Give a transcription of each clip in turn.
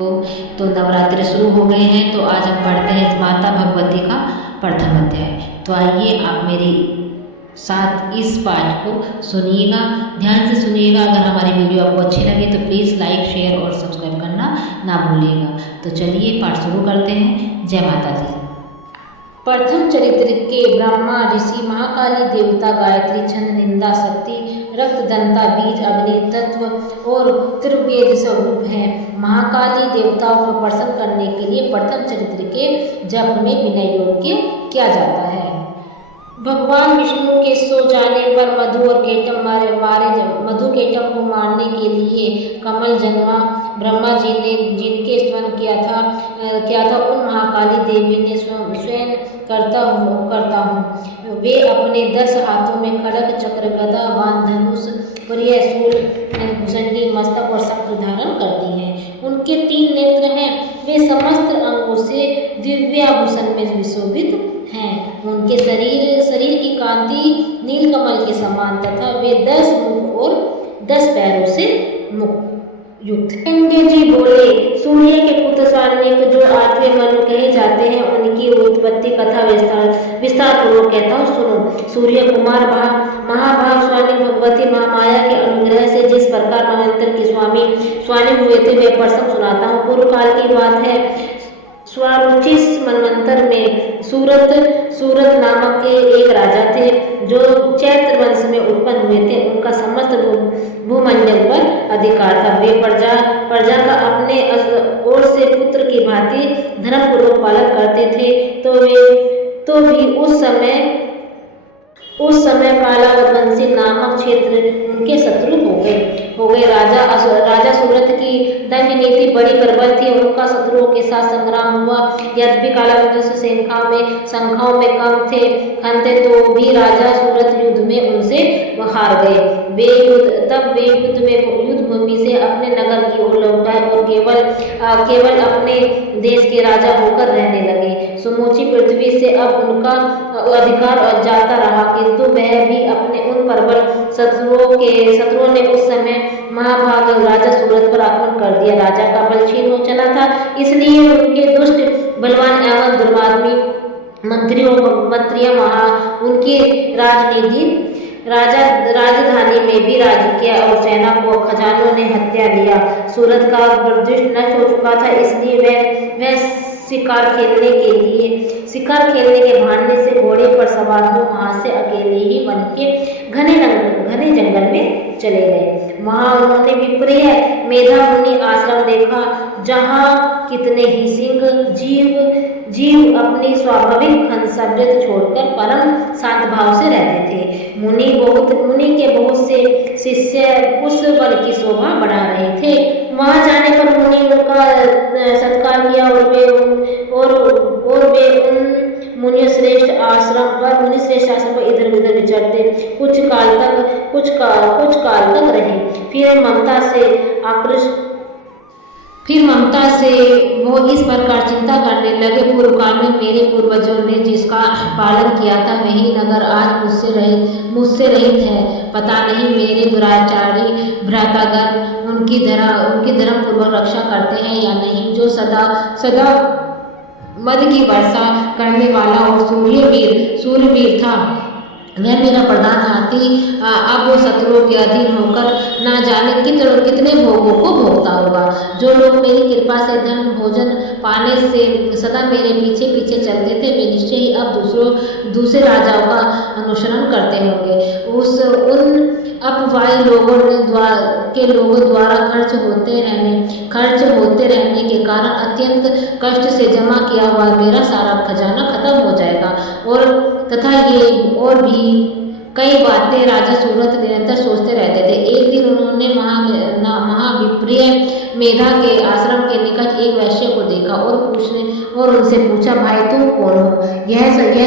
तो नवरात्रि शुरू हो गए हैं, तो आज हम पढ़ते हैं माता भगवती का प्रथम अध्याय। तो आइए आप मेरे साथ इस पाठ को सुनिएगा, ध्यान से सुनिएगा। अगर हमारी वीडियो आपको अच्छी लगे तो प्लीज़ लाइक, शेयर और सब्सक्राइब करना ना भूलिएगा। तो चलिए पाठ शुरू करते हैं। जय माता दी। प्रथम चरित्र के ब्रह्मा ऋषि, महाकाली देवता, गायत्री छंद, निंदा शक्ति, रक्तदंता, बीज, अग्नि तत्व और त्रिवेद स्वरूप हैं। महाकाली देवताओं को प्रसन्न करने के लिए प्रथम चरित्र के जप में विनय योग्य किया जाता है। भगवान विष्णु के सो जाने पर मधु और केटम मारे मधु केटम को मारने के लिए कमल जन्मा। ब्रह्मा जी ने जिनके स्मरण किया था उन महाकाली देवी ने स्वयं करता हूँ। वे अपने 10 हाथों में खड्ग, चक्र, गदा, बाण, धनुष, प्रिय, शूल, भुजंगी, मस्तक और शंख धारण करती हैं। उनके 3 नेत्र हैं। वे समस्त अंगों से दिव्याभूषण में विशोभित हैं। उनके शरीर की कांति नीलकमल के समान तथा वे 10 मुख और 10 पैरों से युक्त। गंगे जी बोले, सूर्य के पुत्र सारण्यक जो 8वें मनु कहे जाते हैं, उनकी उत्पत्ति कथा विस्तार पूर्वक कहता हूँ, सुनो। सूर्य कुमार महाभाग स्वामी भगवती महामाया के अनुग्रह से जिस प्रकार मनंतर की स्वामी हुए थे, वे प्रसंग सुनाता हूँ। पूर्व काल की बात है। स्वारुचिस मनवंतर में सूरत नामक के एक राजा थे, जो चैत्र वंश में उत्पन्न हुए थे। उनका समस्त भूमंडल पर अधिकार था। वे प्रजा का अपने ओर से पुत्र की भांति धर्मपूर्वक पालन करते थे। तो भी उस समय कालावतवंशी नामक क्षेत्र उनके शत्रु हो गए। राजा सूरत की दंड नीति बड़ी प्रबल थी। उनका शत्रुओं के साथ संग्राम हुआ। यद्यपि कालावतवंशी संख्याओं में कम थे, तो भी राजा सूरत युद्ध में उनसे हार गए। वे युद्ध भूमि से अपने नगर की ओर लौट आए और केवल अपने देश के राजा होकर रहने लगे। समूची पृथ्वी से अब उनका अधिकार जाता रहा, किंतु वह भी अपने उन प्रबल शत्रुओं ने उस समय महाभाग राजा सूरत पर आक्रमण कर दिया। राजा का बल क्षीण हो चला था, इसलिए उनके दुष्ट, बलवान एवं दुर्मार्गी मंत्रियों उनकी राजधानी में भी राज किया और सेना को खजानों ने हत्या लिया। सूरत का प्रदेश नष्ट हो चुका था, इसलिए वह शिकार खेलने के बहाने से घोड़े पर सवार हो वहां से अकेले ही वन के घने जंगल में चले गए। वहां उन्होंने विप्रिय मेधा मुनि आश्रम देखा, जहां कितने ही सिंह जीव अपनी स्वाभाविक हंसवृत्ति छोड़कर परम शांत भाव से रहते थे। मुनि के बहुत से शिष्य उस वन की शोभा बढ़ा रहे थे। वहां जाने पर मुनि उनका सत्कार किया और वे उन मुनि श्रेष्ठ आश्रम पर इधर उधर विचरते कुछ काल तक रहे। फिर ममता से वो इस प्रकार चिंता करने लगे, पूर्व काल में मेरे पूर्वजों ने जिसका पालन किया था, वही नगर आज मुझसे रहित है। पता नहीं मेरे दुराचारी भ्रातागण उनकी धर्म पूर्वक रक्षा करते हैं या नहीं। जो सदा मद की वर्षा करने वाला और सूर्यवीर था, वह मेरा प्रधान हाथी अब वो शत्रुओं के अधीन होकर ना जाने कितने भोगों को भोगता होगा। जो लोग मेरी कृपा से धन भोजन पाने से सदा मेरे पीछे चलते थे, वे निश्चय ही अब दूसरे राजाओं का अनुसरण करते होंगे। उन अपवाही लोगों द्वारा खर्च होते रहने के कारण अत्यंत कष्ट से जमा किया हुआ मेरा सारा खजाना खत्म हो जाएगा। और भी कई बातें राजा सूरत निरंतर सोचते रहते थे। एक दिन उन्होंने महाविप्रिय मेधा के आश्रम के निकट एक वैश्य को देखा और उनसे पूछा, भाई तुम कौन हो? यह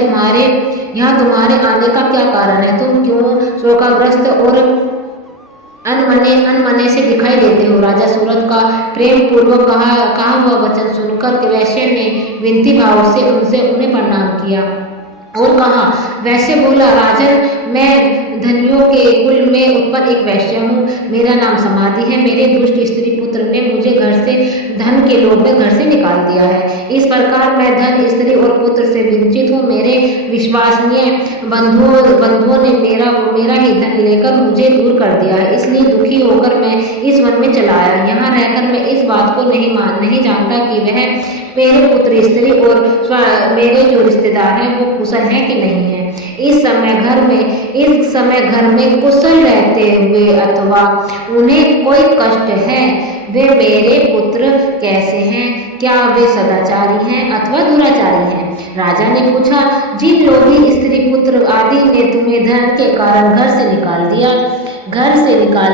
तुम्हारे आने का क्या कारण है? तुम क्यों शोकाग्रस्त और अनमने से दिखाई देते हो? राजा सूरत का प्रेम पूर्वक कहा हुआ वचन सुनकर वैश्य ने विनती भाव से उन्हें प्रणाम किया और कहा। वैसे बोला, राजन, मैं धनियों के कुल में उत्पन्न एक वैश्य हूँ। मेरा नाम समाधि है। मेरे दुष्ट स्त्री पुत्र ने मुझे घर से धन के लोभ में घर से निकाल दिया है। इस प्रकार मैं धन, स्त्री और पुत्र से वंचित हूँ। मेरे विश्वसनीय बंधुओं ने मेरा ही धन लेकर मुझे दूर कर दिया है। इसलिए दुखी होकर मैं इस वन में चला आया। यहाँ रहकर मैं इस बात को नहीं जानता कि वह मेरे पुत्र, स्त्री और मेरे जो रिश्तेदार हैं वो कुशल हैं कि नहीं हैं। इस समय घर में कुशल रहते हुए अथवा उन्हें कोई कष्ट है, वे मेरे पुत्र कैसे हैं? क्या वे सदाचारी हैं अथवा दुराचारी हैं? राजा ने पूछा, जिन लोभी स्त्री, पुत्र आदि ने तुम्हें धन के कारण घर से निकाल दिया, तुम घर से निकाल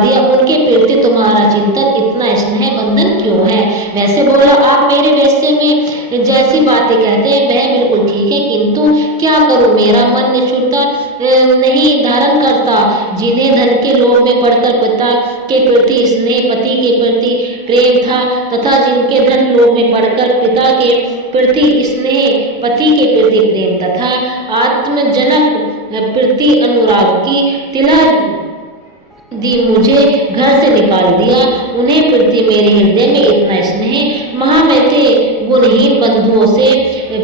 दिया, उनके प्रति तुम्हारा चिंतन, इतना स्नेह बंधन क्यों है? वैसे बोला, आप मेरे वैसे में जैसी बातें कहते हैं वह बिल्कुल ठीक है, किंतु क्या करूं, मेरा मन निष्ठुरता नहीं धारण करता। जिन्हें धन के लोभ में पड़कर पिता के प्रति स्नेह, पति के प्रति प्रेम था, तथा जिनके धन लोभ में पड़कर पिता के प्रति स्नेह, पति के प्रति प्रेम तथा आत्मजनक प्रति अनुराग की तिला दी, मुझे घर से निकाल दिया, उन्हें प्रति मेरे हृदय में इतना स्नेह, महामैत्री गुणहीन बंधुओं से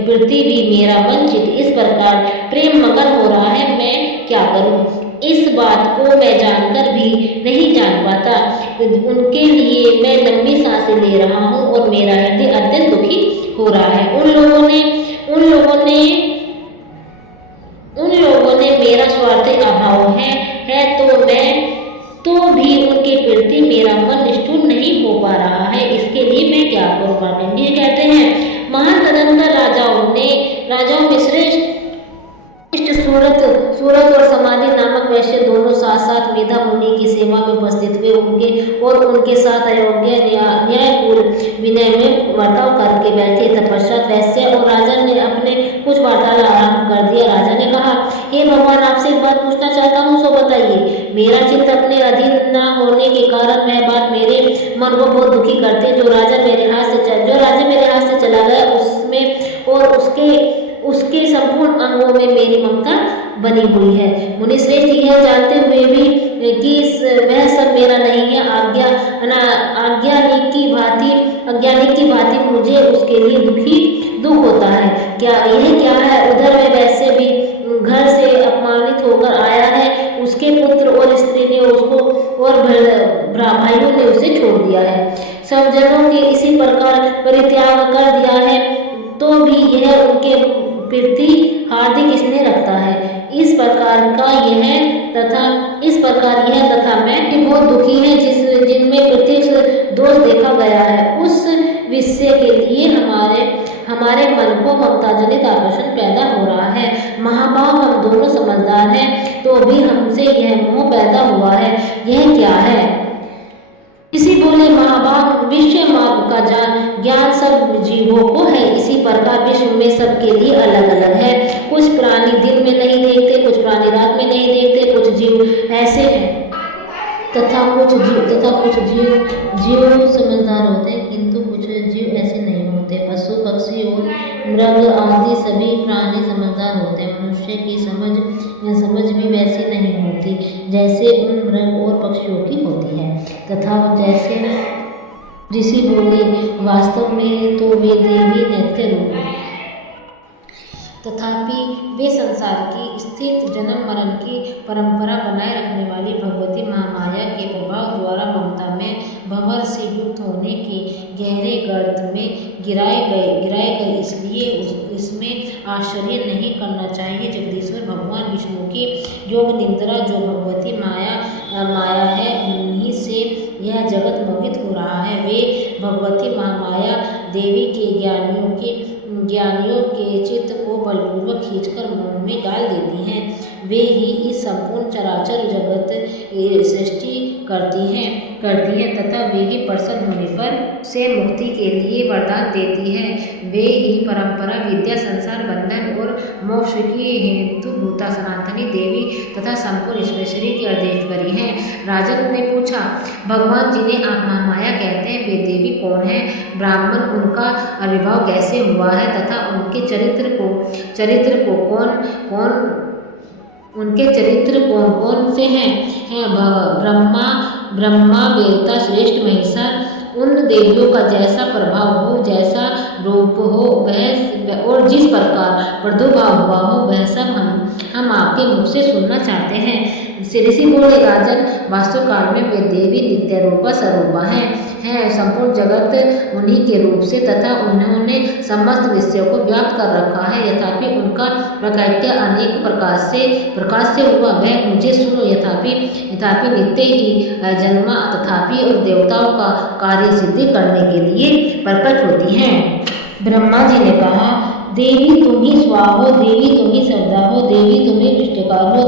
प्रति भी मेरा वंचित इस प्रकार प्रेम मगन हो रहा है, मैं क्या करूं? इस बात को मैं जानकर भी नहीं जान पाता। उनके लिए मैं लंबी सांसें ले रहा हूं और मेरा हृदय अत्यंत दुखी हो रहा है। उन लोगों ने मेरा स्वार्थी अभाव है तो भी उनके प्रति मेरा मन निष्ठुर नहीं हो पा रहा है। इसके लिए मैं क्या करूं? मार्कंडेय कहते हैं, महान तदंतर राजाओं में श्रेष्ठ सूरत और समाधि नामक वैश्य दोनों साथ साथ मेधा मुनि की सेवा में उपस्थित हुए। उनके साथ अयोग्य न्यायपूर्ण विनय में वर्ताव करके बैठे। तत्पश्चात वैश्य और राजा ने अपने कुछ वार्तालाप आरंभ कर दिया। राजा ने कहा, हे भगवान, आपसे एक बात पूछना चाहता हूँ, सो बताइए। मेरा चित्त अपने अधीन न होने के कारण वह बात मेरे मन को बहुत दुखी करते। जो राजा मेरे हाथ से चला गया, उसमें और उसके संपूर्ण अंगों में मेरी ममता बनी हुई है। मुनिश्रेष्ठ, यह जानते हुए भी कि वह सब मेरा नहीं है, अज्ञानी की भांति मुझे उसके लिए दुख होता है। क्या है? उधर वह वैसे भी घर से अपमानित होकर आया है, उसके पुत्र और स्त्री ने उसको और भाइयों ने उसे छोड़ दिया है, सब जनों के इसी प्रकार परित्याग कर दिया है, तो भी यह उनके प्रति हार्दिक स्नेह रखता है। इस प्रकार यह तथा मैं भी बहुत दुखी है, जिनमें प्रत्यक्ष दोष देखा गया है। उस विषय के लिए हमारे मन को ममता जनित आकर्षण पैदा हो रहा है। महाभाव, हम दोनों समझदार हैं, तो भी हमसे यह मोह पैदा हुआ है। यह क्या है? इसी बोले, महाभाव, विश्व मार्ग का ज्ञान सब जीवों को है। इसी प्रकार विश्व में सबके लिए अलग अलग है। कुछ प्राणी दिन में नहीं देखते, कुछ प्राणी रात में नहीं देखते, कुछ जीव ऐसे हैं तथा कुछ जीव समझदार होते हैं, किंतु कुछ जीव ऐसे नहीं होते। पशु, पक्षी और मृग आदि सभी प्राणी समझदार होते हैं। मनुष्य की समझ भी वैसी नहीं होती जैसे उन मृग और पक्षियों की होती है। तथा जैसे ऋषि बोले, वास्तव में तो वे देवी नित्य रूप हैं, तथापि वे संसार की स्थित जन्म मरण की परंपरा बनाए रखने वाली भगवती महामाया के प्रभाव द्वारा ममता में भंवर से युक्त होने के गहरे गर्त में गिराए गए। इसलिए इसमें आश्चर्य नहीं करना चाहिए। जगदीश्वर भगवान विष्णु की योग निद्रा जो भगवती माया है, उन्हीं से यह जगत मोहित हो रहा है। वे भगवती महामाया देवी के ज्ञानियों के चित्त को बलपूर्वक खींचकर मोह में डाल देती हैं। वे ही इस संपूर्ण चराचर जगत सृष्टि करती हैं तथा वे ही प्रसन्न होने पर से मुक्ति के लिए वरदान देती हैं। वे ही परंपरा, विद्या, संसार बंधन और मोक्ष की हेतु भूता सनातनी देवी तथा संपूर्ण ईश्वरी की अर्धेश्वरी हैं। राजन ने पूछा, भगवान जिन्हें आप महामाया कहते हैं, वे देवी कौन है? ब्राह्मण, उनका आविर्भाव कैसे हुआ है तथा उनके चरित्र को उनके चरित्र कौन कौन से हैं? ब्रह्मा देवता श्रेष्ठ महिषा उन देवियों का जैसा प्रभाव हो, जैसा रूप हो, वह और जिस प्रकार प्रादुर्भाव हुआ हो, वह सब हम आपके मुख से सुनना चाहते हैं। ऋषि बोले, राजन, वास्तुकाल में वे देवी नित्य रूपा स्वरूपा हैं संपूर्ण जगत उन्हीं के रूप से तथा उन्होंने समस्त विषयों को व्याप्त कर रखा है। यथापि उनका प्रकाट्य अनेक प्रकाश से हुआ, वह मुझे सुनो। यथापि नित्य ही जन्मा तथापि और देवताओं का कार्य सिद्धि करने के लिए प्रकट होती हैं। ब्रह्मा जी ने कहा, देवी तुम ही स्वा हो, देवी तुम ही सदा हो, देवी तुम ही पुष्टिकार हो,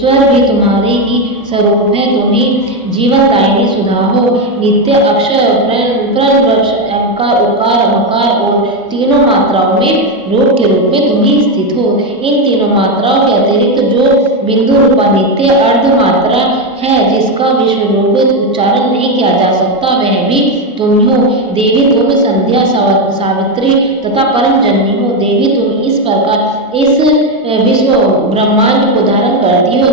स्वर भी तुम्हारे ही स्वरूप है, तुम ही जीवनदायिनी सुधा हो। नित्य अक्षर प्रण वृक्ष अकार उकार मकार और तीनों मात्राओं में रूप के रूप में तुम ही स्थित हो। इन तीनों मात्राओं के अतिरिक्त जो बिंदु रूपा नित्य अर्ध मात्रा है, जिसका विश्व रूप उच्चारण नहीं किया जा सकता, वह भी तुम हो। देवी तुम संध्या सावित्री तथा परम जननी हो। देवी तुम इस प्रकार इस विश्व ब्रह्मांड को धारण करती हो।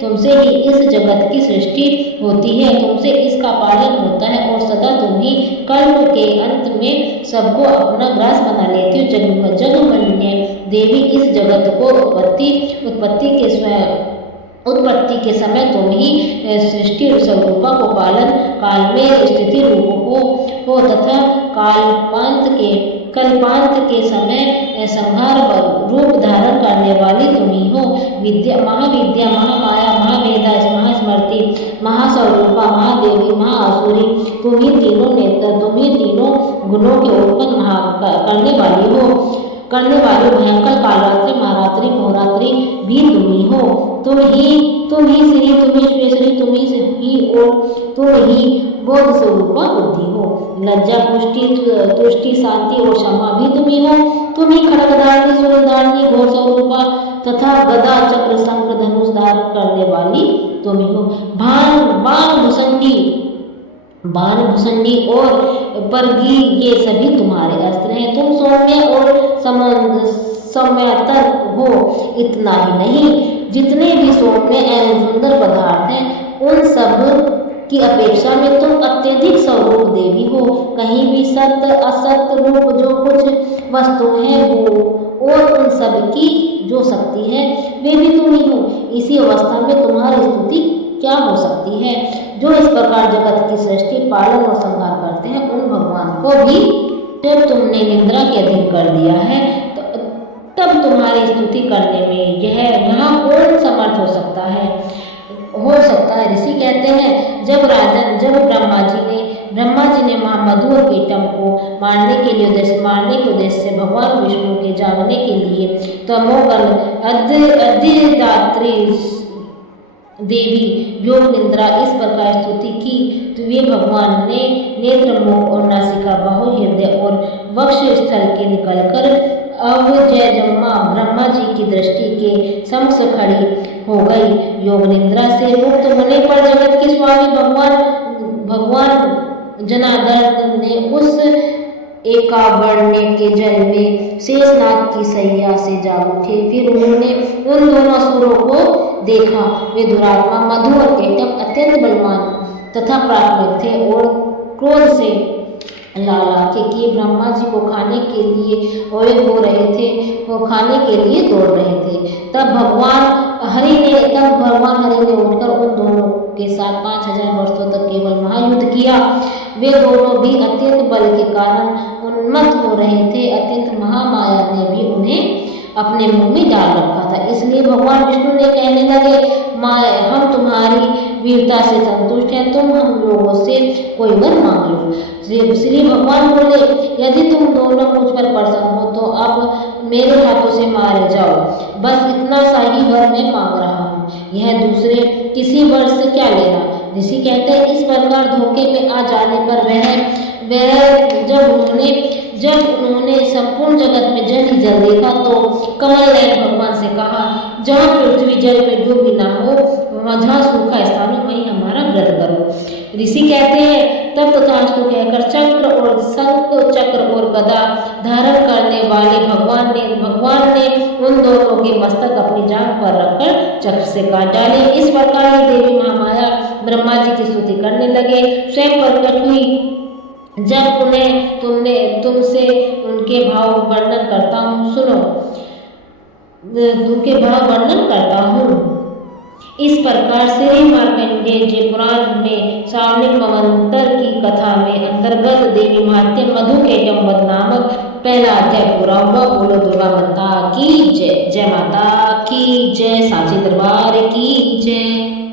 तुमसे ही इस जगत की सृष्टि होती है, तुमसे इसका पालन होता है और सदा तुम ही कल्प के अंत में सबको अपना ग्रास बना लेती हो। जगमन्य देवी, इस जगत को उत्पत्ति के समय तुम ही सृष्टि स्वरूपा को पालन काल में स्थिति रूप हो तथा कल्पांत के समय संहार रूप धारण करने वाली तुम ही हो। महाविद्या, महामाया, महावेदा, महास्मृति, महास्वरूपा, महादेवी, महाआसुरी, तुम ही तीनों नेत्र, तुम ही तीनों गुणों के उत्पन्न करने वाली भयंकर कालरात्रि, महारात्रि, नवरात्रि भी तुम ही हो। तुम ही श्री, तुम ही श्रेश्वरी, तुम ही और तुम ही बोध स्वरूपा बुद्धि हो। लज्जा, तुष्टि, शांति और क्षमा भी तुम ही हो। तुम ही खड्गधारिणी, सूर्यधारिणी, घोर स्वरूपा तथा गदा, चक्र, शंख, धनुष धारण करने वाली तुम ही हो। बाण भुसंडी और परगी, ये सभी तुम्हारे अस्त्र हैं। तुम सौम्य और सौम्यतर हो। इतना ही नहीं, जितने भी सौम्य एवं सुंदर पदार्थ हैं, उन सब की अपेक्षा में तुम अत्यधिक स्वरूप देवी हो। कहीं भी सत्य असत्य रूप जो कुछ वस्तु है वो और उन सब की जो शक्ति है, वे भी तुम ही हो। इसी अवस्था में तुम्हारी स्तुति क्या हो सकती है? जो इस प्रकार जगत की सृष्टि, पालन और संहार करते हैं, उन भगवान को भी जब तुमने निंद्रा के अधीन कर दिया है, तो तब तुम्हारी स्तुति करने में यहाँ कौन समर्थ हो सकता है? ऋषि कहते हैं, जब ब्रह्मा जी ने महामधु और कीटम को मारने के उद्देश्य से भगवान विष्णु के जागने के लिए तमोगन अधिदात्री देवी योग निद्रा इस प्रकार स्तुति की, तो वे भगवान ने नेत्र, मुख और नासिका, बाहु, हृदय और वक्ष स्थल के निकलकर अवजयजम्मा ब्रह्मा जी की दृष्टि के समक्ष खड़ी हो गई। योग निद्रा से मुक्त होने पर जगत के स्वामी भगवान जनार्दन ने उस एकावरण्य के जल में शेषनाग की सैया से जाग उठे। फिर उन्होंने उन दोनों असुरों को देखा। वे दुरात्मा मधु और केटम अत्यंत बलवान तथा प्राकृत थे और क्रोध से लालाते कि ब्रह्मा जी को खाने के लिए दौड़ रहे थे। तब भगवान हरि ने उठकर उन दोनों के साथ 5000 वर्षों तक केवल महायुद्ध किया। वे दोनों भी अत्यंत बल के कारण उन्मत्त हो रहे थे। अत्यंत महामाया ने भी उन्हें अपने मुंह में डाल रखा था। इसलिए भगवान विष्णु ने कहने लगे, माया, हम तुम्हारी वीरता से संतुष्ट हैं, तुम हम लोगों से कोई वर मांग लो। श्री भगवान बोले, यदि तुम दोनों मुझ पर प्रसन्न हो तो अब मेरे हाथों से मारे जाओ। बस इतना सा ही वर मैं मांग रहा हूँ, यह दूसरे किसी वर से क्या लेना। ऋषि कहते हैं, इस प्रकार धोखे में आ जाने पर जब उन्होंने संपूर्ण जगत में जल ही जल देखा तो कमल नयन भगवान से कहा, जहाँ पृथ्वी जल में डूबी ना हो, जहाँ सूखा स्थान हो, वहीं हमारा व्रत करो। ऋषि कहते हैं, तब तथास्तु कहकर चक्र और शंख, चक्र और गदा धारण करने वाले भगवान ने उन दोनों के मस्तक अपनी जांघ पर रखकर चक्र से काट डाले। इस प्रकार ही देवी महामाया ब्रह्मा जी की स्तुति करने लगे। स्वयं प्रकट हुई जब तुमसे उनके भाव वर्णन करता हूँ, सुनो, उनके भाव वर्णन करता हूँ। इस प्रकार श्री मार्कंडेय जी पुराण में श्रावणी मन्वंतर की कथा में अंतर्गत देवी महात्म्य मधु के यमवत नामक पहला अध्याय पूरा हुआ। बोलो दुर्गा माता की जय। जय माता की जय। सांची दरबार की जय।